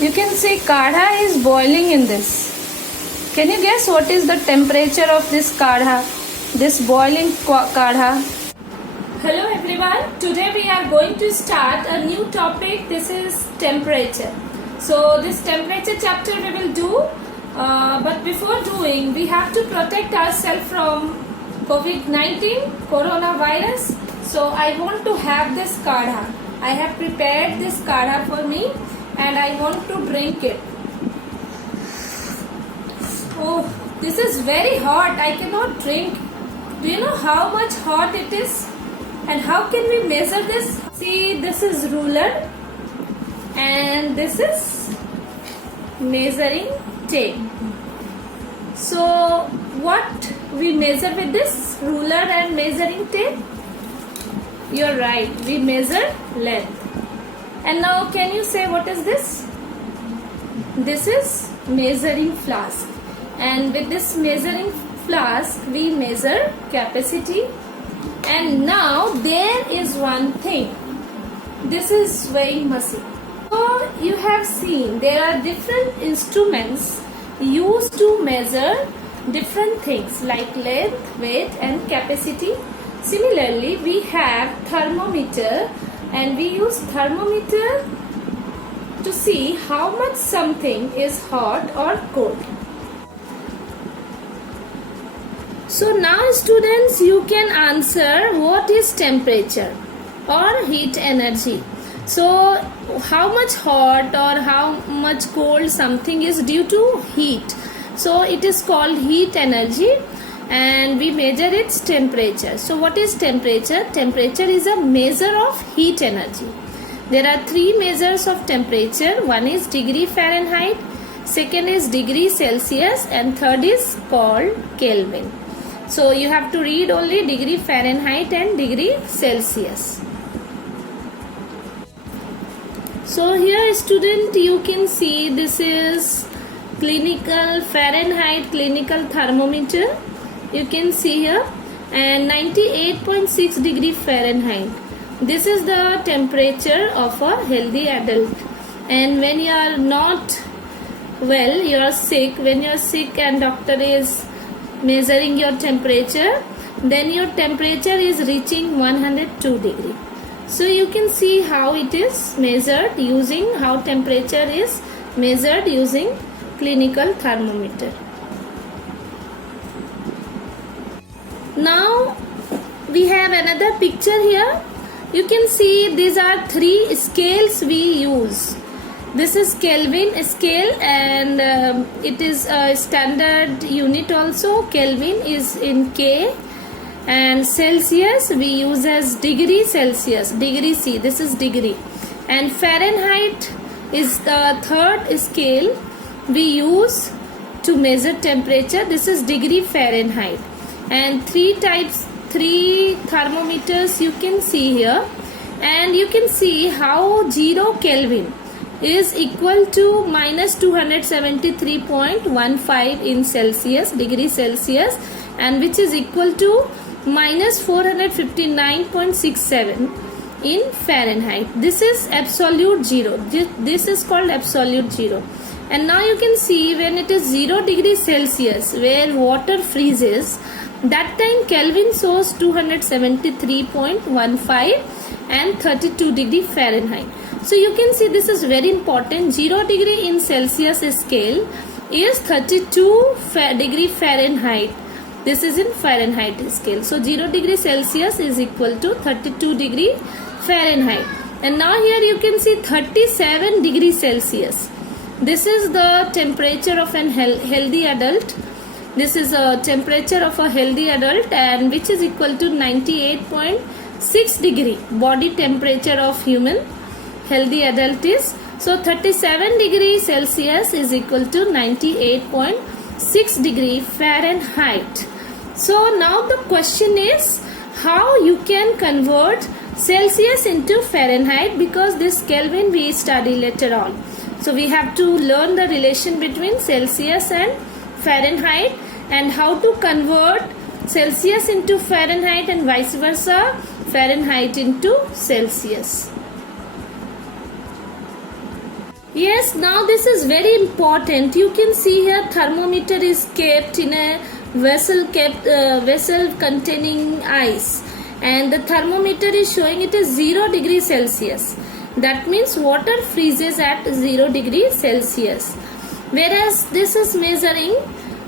You can see kadha is boiling in this. Can you guess what is the temperature of this kadha? This boiling kadha. Hello everyone. Today we are going to start a new topic. This is temperature. So this temperature chapter we will do. But before doing, we have to protect ourselves from COVID-19, coronavirus. So I want to have this kadha. I have prepared this kadha for me and I want to drink it. Oh, this is very hot. I cannot drink. Do you know how much hot it is? And how can we measure this? See, this is ruler and this is measuring tape. So what we measure with this ruler and measuring tape? You're right, we measure length. And now can you say what is this? This is measuring flask. And with this measuring flask we measure capacity. And now there is one thing. This is weighing machine. So you have seen there are different instruments used to measure different things like length, weight and capacity. Similarly, we have thermometer and we use thermometer to see how much something is hot or cold. So now students, you can answer what is temperature or heat energy. So how much hot or how much cold something is due to heat. So it is called heat energy and we measure its temperature. So what is temperature? Temperature is a measure of heat energy. There are three measures of temperature. One is degree Fahrenheit, second is degree Celsius and third is called Kelvin. So you have to read only degree Fahrenheit and degree Celsius. So here student, you can see this is clinical Fahrenheit clinical thermometer. You can see here and 98.6 degree Fahrenheit. This is the temperature of a healthy adult. And when you are not well, you are sick, when you are sick and doctor is measuring your temperature, then your temperature is reaching 102 degree. So you can see how it is measured using how temperature is measured using clinical thermometer. Now we have another picture here. You can see these are three scales we use. This is Kelvin scale and it is a standard unit also. Kelvin is in K and Celsius we use as degree Celsius, degree C, this is degree. And Fahrenheit is the third scale we use to measure temperature. This is degree Fahrenheit. And three thermometers you can see here. And you can see how 0 Kelvin is equal to minus 273.15 in Celsius, degree Celsius, and which is equal to minus 459.67 in Fahrenheit. This is absolute zero. This is called absolute zero. And now you can see when it is 0 degree Celsius where water freezes, that time Kelvin shows 273.15 and 32 degree Fahrenheit. So you can see this is very important. 0 degree in Celsius scale is 32 degree Fahrenheit. This is in Fahrenheit scale. So 0 degree Celsius is equal to 32 degree Fahrenheit. And now here you can see 37 degree Celsius. This is the temperature of an healthy adult. This is a temperature of a healthy adult and which is equal to 98.6 degree body temperature of human healthy adult is. So 37 degree Celsius is equal to 98.6 degree Fahrenheit. So now the question is how you can convert Celsius into Fahrenheit, because this Kelvin we study later on. So we have to learn the relation between Celsius and Fahrenheit and how to convert Celsius into Fahrenheit and vice versa, Fahrenheit into Celsius. Yes, now this is very important. You can see here thermometer is kept in a vessel containing ice, and the thermometer is showing it is 0 degree Celsius. That means water freezes at 0 degree Celsius. Whereas this is measuring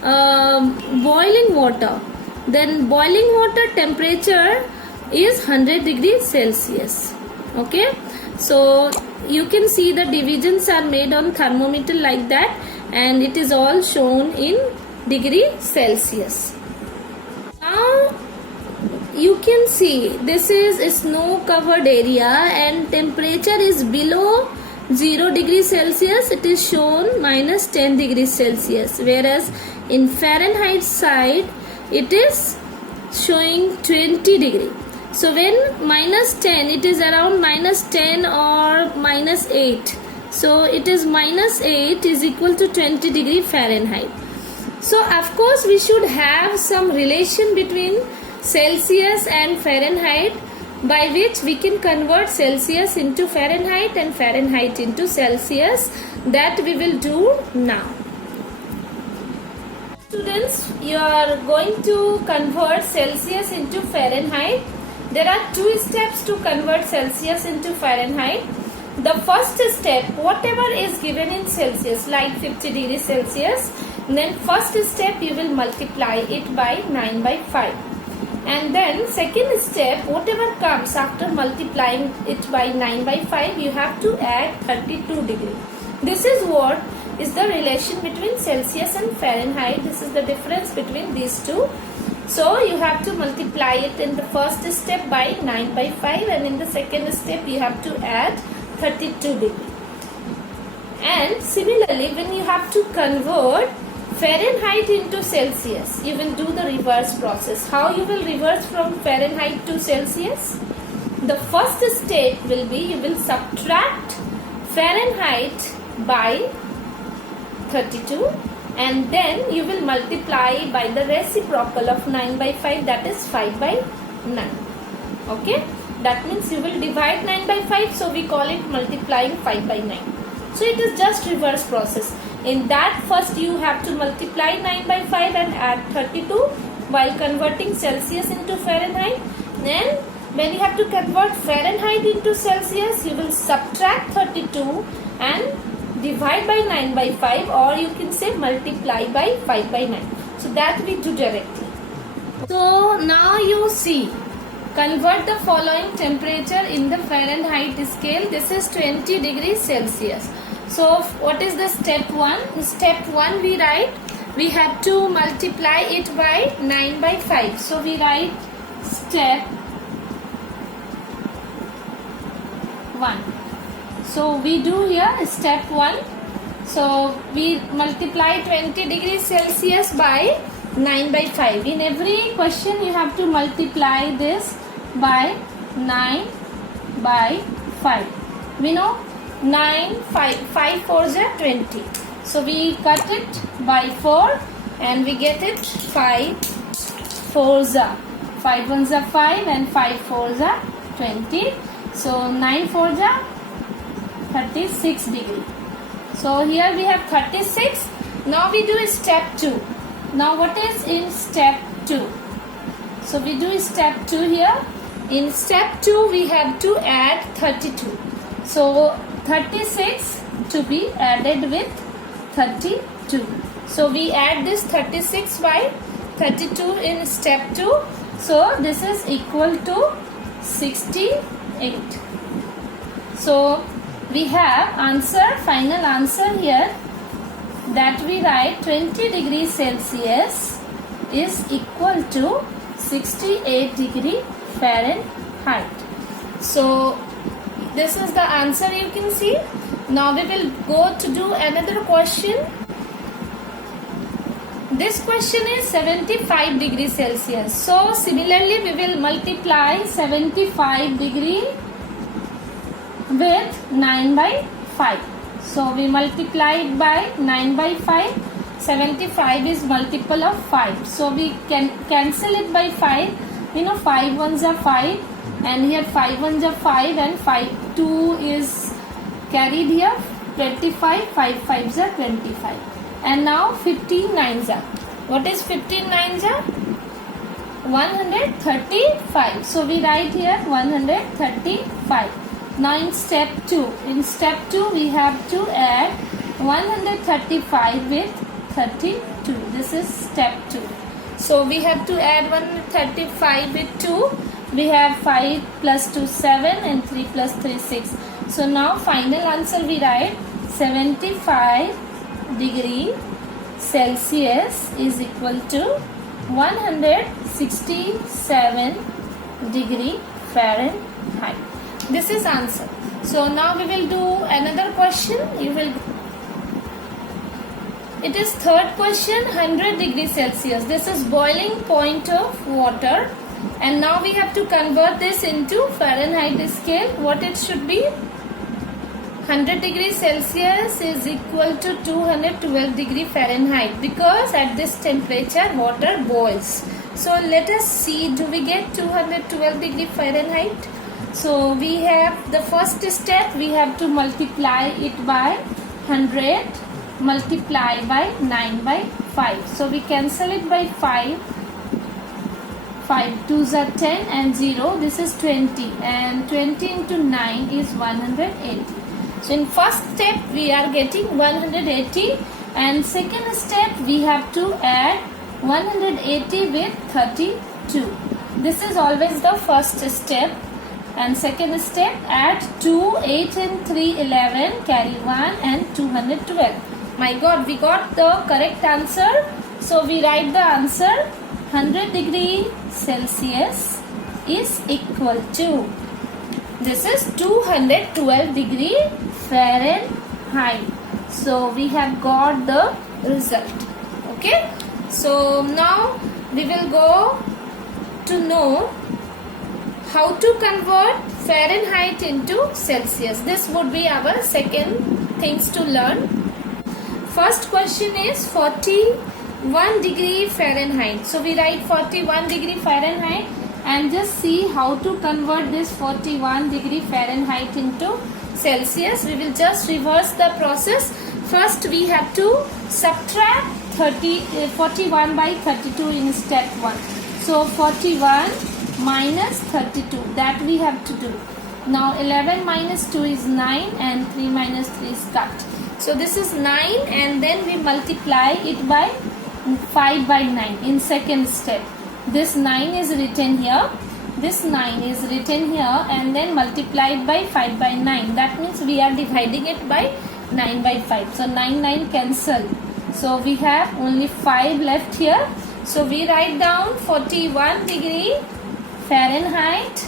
boiling water. Then boiling water temperature is 100 degrees Celsius. Okay, so you can see the divisions are made on thermometer like that, and it is all shown in degree Celsius. Now you can see this is a snow covered area and temperature is below 0 degrees Celsius. It is shown minus 10 degrees Celsius, whereas in Fahrenheit side it is showing 20 degree. So when minus 10, it is around minus 10 or minus 8. So it is minus 8 is equal to 20 degree Fahrenheit. So of course we should have some relation between Celsius and Fahrenheit, by which we can convert Celsius into Fahrenheit and Fahrenheit into Celsius. That we will do now. Students, you are going to convert Celsius into Fahrenheit. There are two steps to convert Celsius into Fahrenheit. The first step, whatever is given in Celsius, like 50 degrees Celsius, then first step you will multiply it by 9 by 5. And then second step, whatever comes after multiplying it by 9 by 5, you have to add 32 degree. This is what is the relation between Celsius and Fahrenheit. This is the difference between these two. So you have to multiply it in the first step by 9 by 5, and in the second step you have to add 32 degree. And similarly, when you have to convert Fahrenheit into Celsius, you will do the reverse process. How you will reverse from Fahrenheit to Celsius? The first step will be you will subtract Fahrenheit by 32, and then you will multiply by the reciprocal of 9 by 5, that is 5 by 9. Okay, that means you will divide 9 by 5, so we call it multiplying 5 by 9. So it is just reverse process. In that, first you have to multiply 9 by 5 and add 32 while converting Celsius into Fahrenheit. Then when you have to convert Fahrenheit into Celsius, you will subtract 32 and divide by 9 by 5, or you can say multiply by 5 by 9. So that we do directly. So now you see, convert the following temperature in the Fahrenheit scale. This is 20 degrees Celsius. So what is the step 1? Step 1 we write, we have to multiply it by 9 by 5. So we write step 1. So we do here step 1. So we multiply 20 degrees Celsius by 9 by 5. In every question you have to multiply this by 9 by 5. We know 9, 5 4s are 20. So we cut it by 4 and we get it 5 4s are. 5 1s are 5 and 5 4s are 20. So 9 4s are 36 degree. So here we have 36. Now we do step 2. Now what is in step 2? So we do step 2 here. In step 2 we have to add 32. So 36 to be added with 32. So we add this 36 by 32 in step 2. So this is equal to 68. So we have answer, final answer here, that we write 20 degrees Celsius is equal to 68 degree Fahrenheit. So this is the answer you can see. Now we will go to do another question. This question is 75 degrees Celsius. So similarly we will multiply 75 degree with 9 by 5. So we multiply it by 9 by 5. 75 is multiple of 5. So we can cancel it by 5. You know, 5 1s are 5 and here 5 1s are 5 and 5 2 is carried here 25, 5 5s are 25. And now 15 9s are. What is 15 9s are? 135. So we write here 135. Now in step 2. In step 2 we have to add 135 with 32. This is step 2. So we have to add 135 with 2. We have 5 plus 2 7 and 3 plus 3 6. So now final answer we write 75 degree Celsius is equal to 167 degree Fahrenheit. This is answer. So now we will do another question. It is third question, 100 degrees Celsius. This is boiling point of water. And now we have to convert this into Fahrenheit scale. What it should be? 100 degrees Celsius is equal to 212 degree Fahrenheit, because at this temperature water boils. So let us see, do we get 212 degree Fahrenheit? So we have the first step, we have to multiply it by 100 multiply by 9 by 5. So we cancel it by 5. 5 2s are 10 and 0. This is 20, and 20 into 9 is 180. So in first step we are getting 180, and second step we have to add 180 with 32. This is always the first step. And second step, add 2, 8 and 3, 11, carry 1 and 212. My God, we got the correct answer. So we write the answer, 100 degree Celsius is equal to, this is 212 degree Fahrenheit. So we have got the result. Okay. So now we will go to know how to convert Fahrenheit into Celsius. This would be our second things to learn. First question is 41 degree Fahrenheit. So we write 41 degree Fahrenheit and just see how to convert this 41 degree Fahrenheit into Celsius. We will just reverse the process. First we have to subtract 41 by 32 in step 1. So 41 minus 32, that we have to do. Now 11 minus 2 is 9 and 3 minus 3 is cut. So this is 9 and then we multiply it by 5 by 9 in second step. This 9 is written here, this 9 is written here, and then multiplied by 5 by 9. That means we are dividing it by 9 by 5. So 9 9 cancel. So we have only 5 left here. So we write down 41 degree Fahrenheit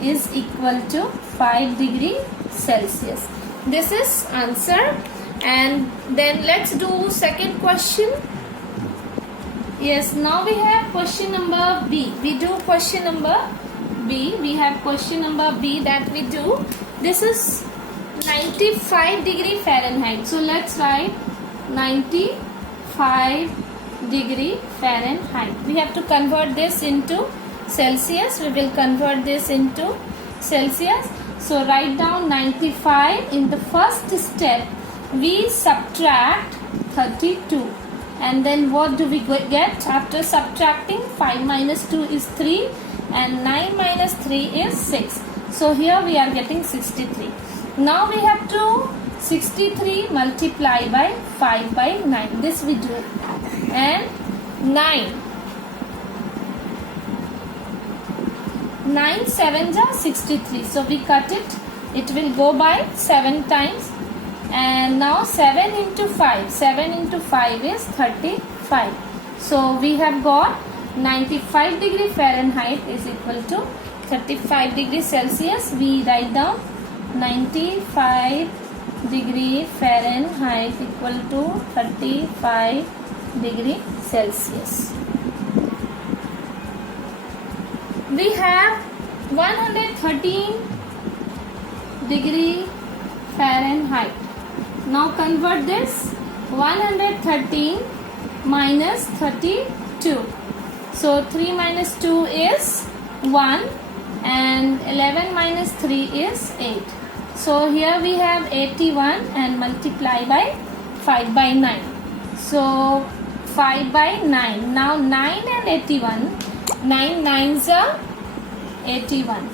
is equal to 5 degree Celsius. This is answer. And then let's do second question. Yes, now we have question number B. We do question number B. We have question number B that we do. This is 95 degree Fahrenheit. So let's write 95 degree Fahrenheit. We have to convert this into Celsius. We will convert this into Celsius. So write down 95. In the first step we subtract 32, and then what do we get after subtracting? 5 minus 2 is 3 and 9 minus 3 is 6. So here we are getting 63. Now we have to 63 multiply by 5 by 9. This we do. And 9 7s are 63. So we cut it. It will go by 7 times. And now 7 into 5. 7 into 5 is 35. So we have got 95 degree Fahrenheit is equal to 35 degree Celsius. We write down 95 degree Fahrenheit equal to 35 degree Celsius. We have 113 degree Fahrenheit. Now convert this. 113 minus 32. So 3 minus 2 is 1 and 11 minus 3 is 8. So here we have 81 and multiply by 5 by 9. So 5 by 9. Now 9 and 81. 9 nines are 81.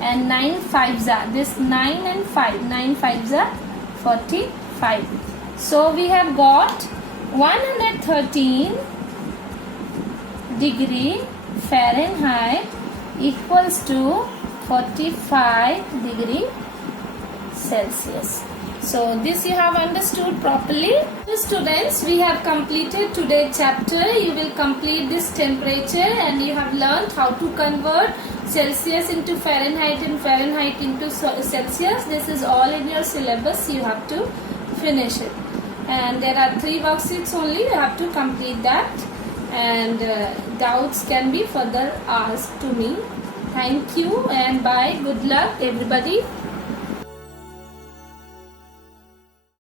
And 9 fives are. This 9 and 5. 9 fives are 45. So we have got 113 degree Fahrenheit equals to 45 degree Celsius. So this you have understood properly. Students, we have completed today's chapter. You will complete this temperature and you have learned how to convert Celsius into Fahrenheit and Fahrenheit into Celsius. This is all in your syllabus. You have to finish it. And there are 3 worksheets only. You have to complete that. And doubts can be further asked to me. Thank you and bye. Good luck everybody.